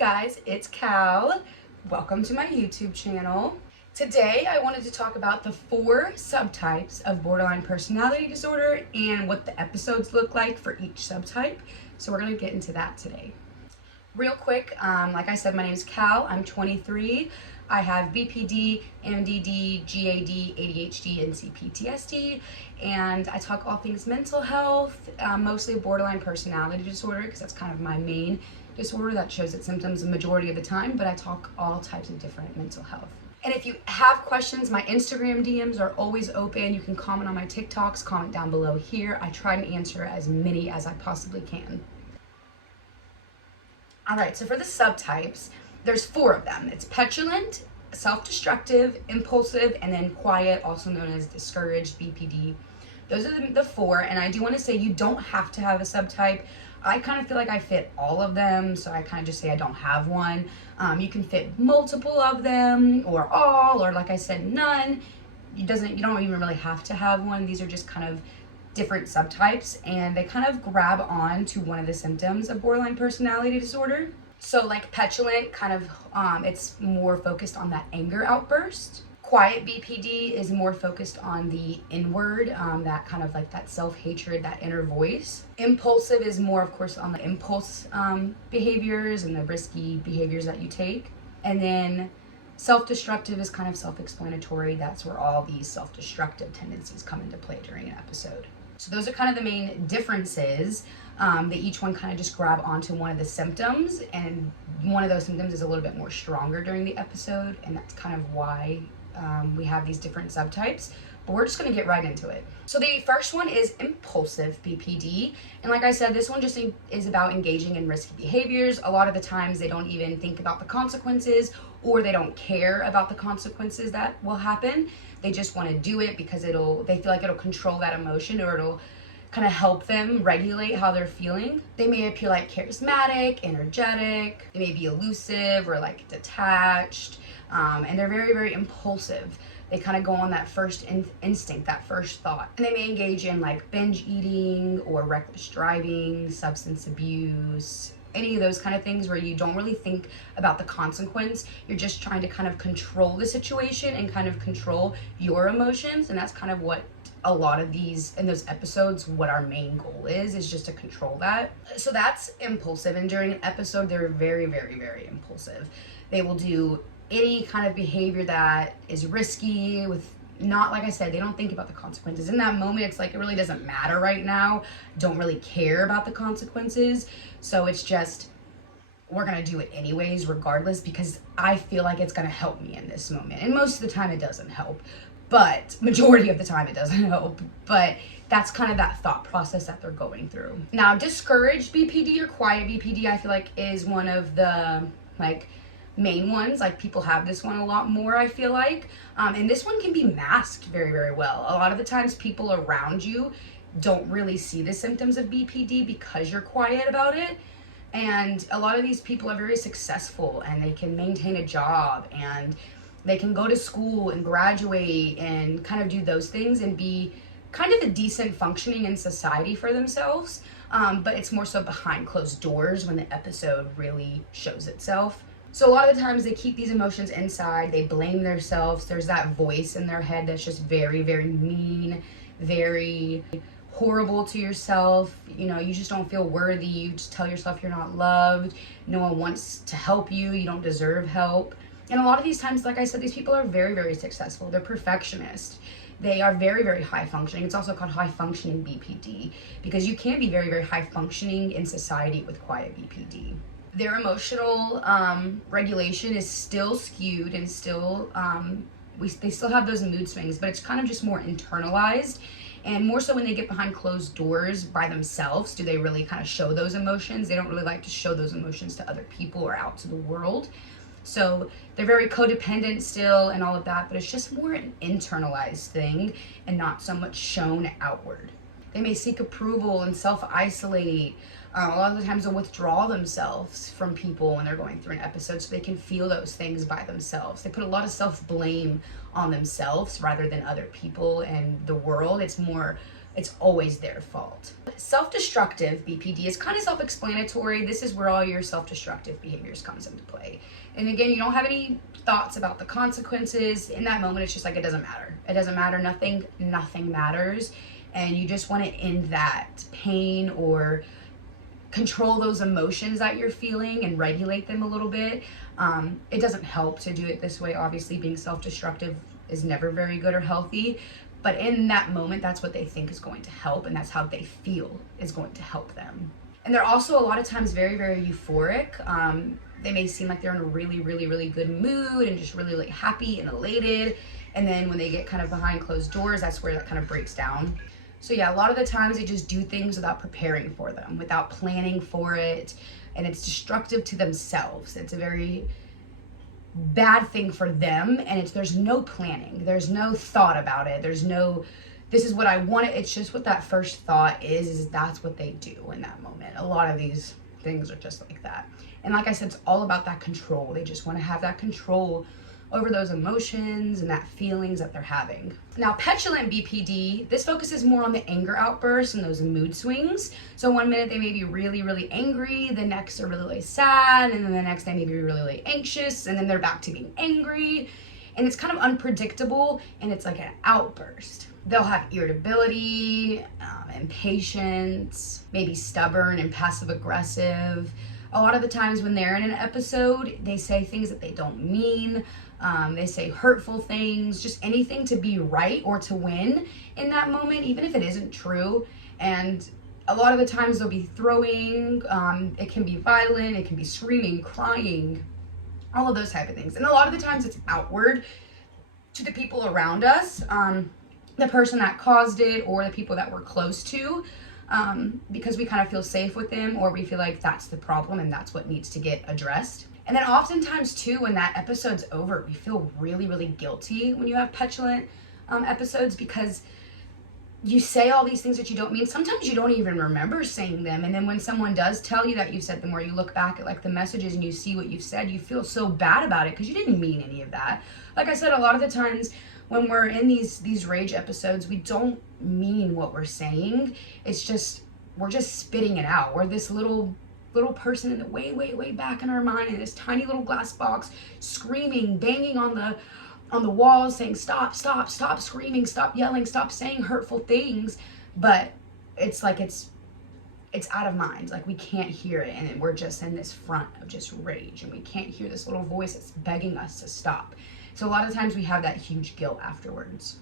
guys, it's Cal. Welcome to my YouTube channel. Today I wanted to talk about the 4 subtypes of borderline personality disorder and what the episodes look like for each subtype. So we're going to get into that today. Real quick, like I said, my name is Cal. I'm 23. I have BPD, adhd, GAD, ADHD, and CPTSD, and I talk all things mental health, mostly borderline personality disorder because that's kind of my main disorder that shows its symptoms the majority of the time, but I talk all types of different mental health. And if you have questions, my Instagram DMs are always open. You can comment on my TikToks, comment down below here. I try and answer as many as I possibly can. All right, so for the subtypes, there's 4 of them. It's petulant, self-destructive, impulsive, and then quiet, also known as discouraged, BPD. Those are the 4, and I do want to say you don't have to have a subtype. I kind of feel like I fit all of them, so I kind of just say I don't have one. You can fit multiple of them, or all, or like I said, none. You don't even really have to have one. These are just kind of different subtypes, and they kind of grab on to one of the symptoms of borderline personality disorder. So like petulant, kind of, it's more focused on that anger outburst. Quiet BPD is more focused on the inward, that kind of like that self-hatred, that inner voice. Impulsive is more, of course, on the impulse behaviors and the risky behaviors that you take. And then self-destructive is kind of self-explanatory. That's where all these self-destructive tendencies come into play during an episode. So those are kind of the main differences. They each one kind of just grab onto one of the symptoms, and one of those symptoms is a little bit more stronger during the episode, and that's kind of why we have these different subtypes. But we're just going to get right into it. So the first one is impulsive BPD, and like I said, this one just is about engaging in risky behaviors. A lot of the times they don't even think about the consequences, or they don't care about the consequences that will happen. They just want to do it because they feel like it'll control that emotion, or it'll kind of help them regulate how they're feeling. They may appear like charismatic, energetic, they may be elusive or like detached, and they're very, very impulsive. They kind of go on that first instinct, that first thought. And they may engage in like binge eating or reckless driving, substance abuse, any of those kind of things where you don't really think about the consequence. You're just trying to kind of control the situation and kind of control your emotions. And that's kind of what a lot of these, in those episodes, what our main goal is just to control that. So that's impulsive. And during an episode, they're very, very, very impulsive. They will do any kind of behavior that is risky with not, like I said, they don't think about the consequences. In that moment, it's like, it really doesn't matter right now. Don't really care about the consequences. So it's just, we're gonna do it anyways, regardless, because I feel like it's gonna help me in this moment. And most of the time it doesn't help, but majority of the time it doesn't help. But that's kind of that thought process that they're going through. Now, discouraged BPD or quiet BPD, I feel like is one of the main ones. Like, people have this one a lot more, I feel like. And this one can be masked very, very well. A lot of the times people around you don't really see the symptoms of BPD because you're quiet about it. And a lot of these people are very successful, and they can maintain a job, and they can go to school and graduate and kind of do those things and be kind of a decent functioning in society for themselves. But it's more so behind closed doors when the episode really shows itself. So a lot of the times they keep these emotions inside, they blame themselves. There's that voice in their head that's just very, very mean, very horrible to yourself. You know, you just don't feel worthy. You just tell yourself you're not loved. No one wants to help you. You don't deserve help. And a lot of these times, like I said, these people are very, very successful. They're perfectionists. They are very, very high functioning. It's also called high functioning BPD because you can be very, very high functioning in society with quiet BPD. Their emotional regulation is still skewed, and still they still have those mood swings, but it's kind of just more internalized. And more so when they get behind closed doors by themselves, do they really kind of show those emotions. They don't really like to show those emotions to other people or out to the world. So they're very codependent still and all of that, but it's just more an internalized thing and not so much shown outward. They may seek approval and self-isolate. A lot of the times they'll withdraw themselves from people when they're going through an episode so they can feel those things by themselves. They put a lot of self-blame on themselves rather than other people and the world. It's more it's always their fault. Self-destructive BPD is kind of self-explanatory. This is where all your self-destructive behaviors comes into play. And again, you don't have any thoughts about the consequences. In that moment, it's just like, it doesn't matter. It doesn't matter, nothing matters. And you just want to end that pain or control those emotions that you're feeling and regulate them a little bit. It doesn't help to do it this way. Obviously, being self-destructive is never very good or healthy. But in that moment, that's what they think is going to help, and that's how they feel is going to help them. And they're also a lot of times very, very euphoric. They may seem like they're in a really, really, really good mood and just really like happy and elated. And then when they get kind of behind closed doors, that's where that kind of breaks down. So yeah, a lot of the times they just do things without preparing for them, without planning for it. And it's destructive to themselves. It's a very bad thing for them, and there's no planning, there's no thought about it, there's no this is what I want. It's just what that first thought is that's what they do in that moment. A lot of these things are just like that. And like I said, it's all about that control. They just want to have that control over those emotions and that feelings that they're having. Now, petulant BPD, this focuses more on the anger outbursts and those mood swings. So one minute they may be really, really angry, the next they're really, really sad, and then the next they may be really, really anxious, and then they're back to being angry. And it's kind of unpredictable, and it's like an outburst. They'll have irritability, impatience, maybe stubborn and passive aggressive. A lot of the times when they're in an episode, they say things that they don't mean. They say hurtful things, just anything to be right or to win in that moment, even if it isn't true. And a lot of the times they'll be throwing, it can be violent, it can be screaming, crying, all of those type of things. And a lot of the times it's outward to the people around us, the person that caused it or the people that we're close to. Because we kind of feel safe with them, or we feel like that's the problem and that's what needs to get addressed. And then oftentimes too, when that episode's over, we feel really, really guilty when you have petulant episodes, because you say all these things that you don't mean. Sometimes you don't even remember saying them. And then when someone does tell you that you've said them, or you look back at like the messages and you see what you've said, you feel so bad about it because you didn't mean any of that. Like I said, a lot of the times when we're in these rage episodes, we don't mean what we're saying. It's just, we're just spitting it out. We're this little person in the way back in our mind, in this tiny little glass box, screaming, banging on the walls, saying stop screaming, stop yelling, stop saying hurtful things. But it's like it's out of mind. Like we can't hear it, and then we're just in this front of just rage, and we can't hear this little voice that's begging us to stop. So a lot of times we have that huge guilt afterwards.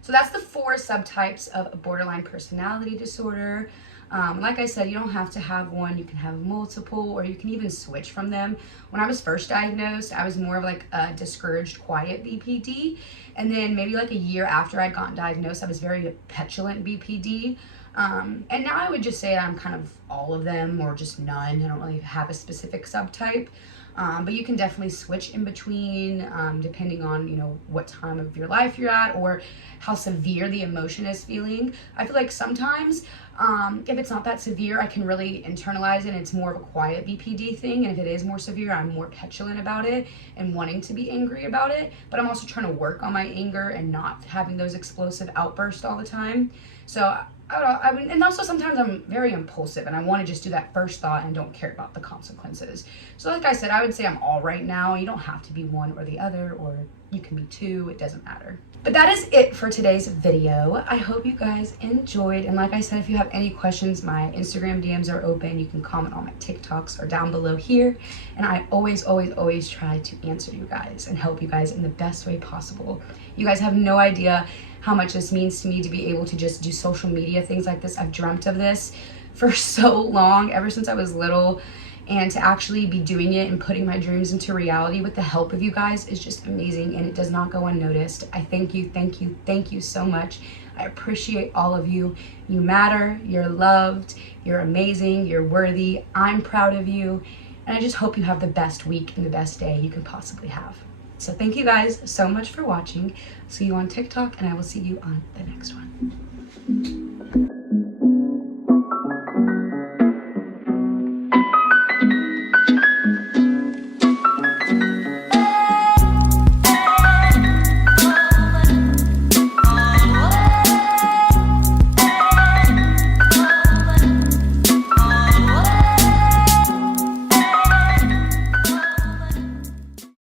So that's the 4 subtypes of borderline personality disorder. Like I said, you don't have to have one. You can have multiple, or you can even switch from them. When I was first diagnosed, I was more of like a discouraged, quiet BPD. And then maybe like a year after I'd gotten diagnosed, I was very petulant BPD. And now I would just say I'm kind of all of them, or just none. I don't really have a specific subtype. But you can definitely switch in between, depending on, you know, what time of your life you're at or how severe the emotion is feeling. I feel like sometimes, if it's not that severe, I can really internalize it and it's more of a quiet BPD thing. And if it is more severe, I'm more petulant about it and wanting to be angry about it. But I'm also trying to work on my anger and not having those explosive outbursts all the time. So and also sometimes I'm very impulsive and I want to just do that first thought and don't care about the consequences. So like I said, I would say I'm all right now. You don't have to be one or the other, or you can be 2. It doesn't matter. But that is it for today's video. I hope you guys enjoyed. And like I said, if you have any questions, my Instagram DMs are open. You can comment on my TikToks or down below here. And I always try to answer you guys and help you guys in the best way possible. You guys have no idea how much this means to me to be able to just do social media things like this. I've dreamt of this for so long, ever since I was little, and to actually be doing it and putting my dreams into reality with the help of you guys is just amazing, and it does not go unnoticed. I thank you so much. I appreciate all of you. You matter, you're loved, you're amazing, you're worthy. I'm proud of you, and I just hope you have the best week and the best day you can possibly have. So thank you guys so much for watching. See you on TikTok, and I will see you on the next one.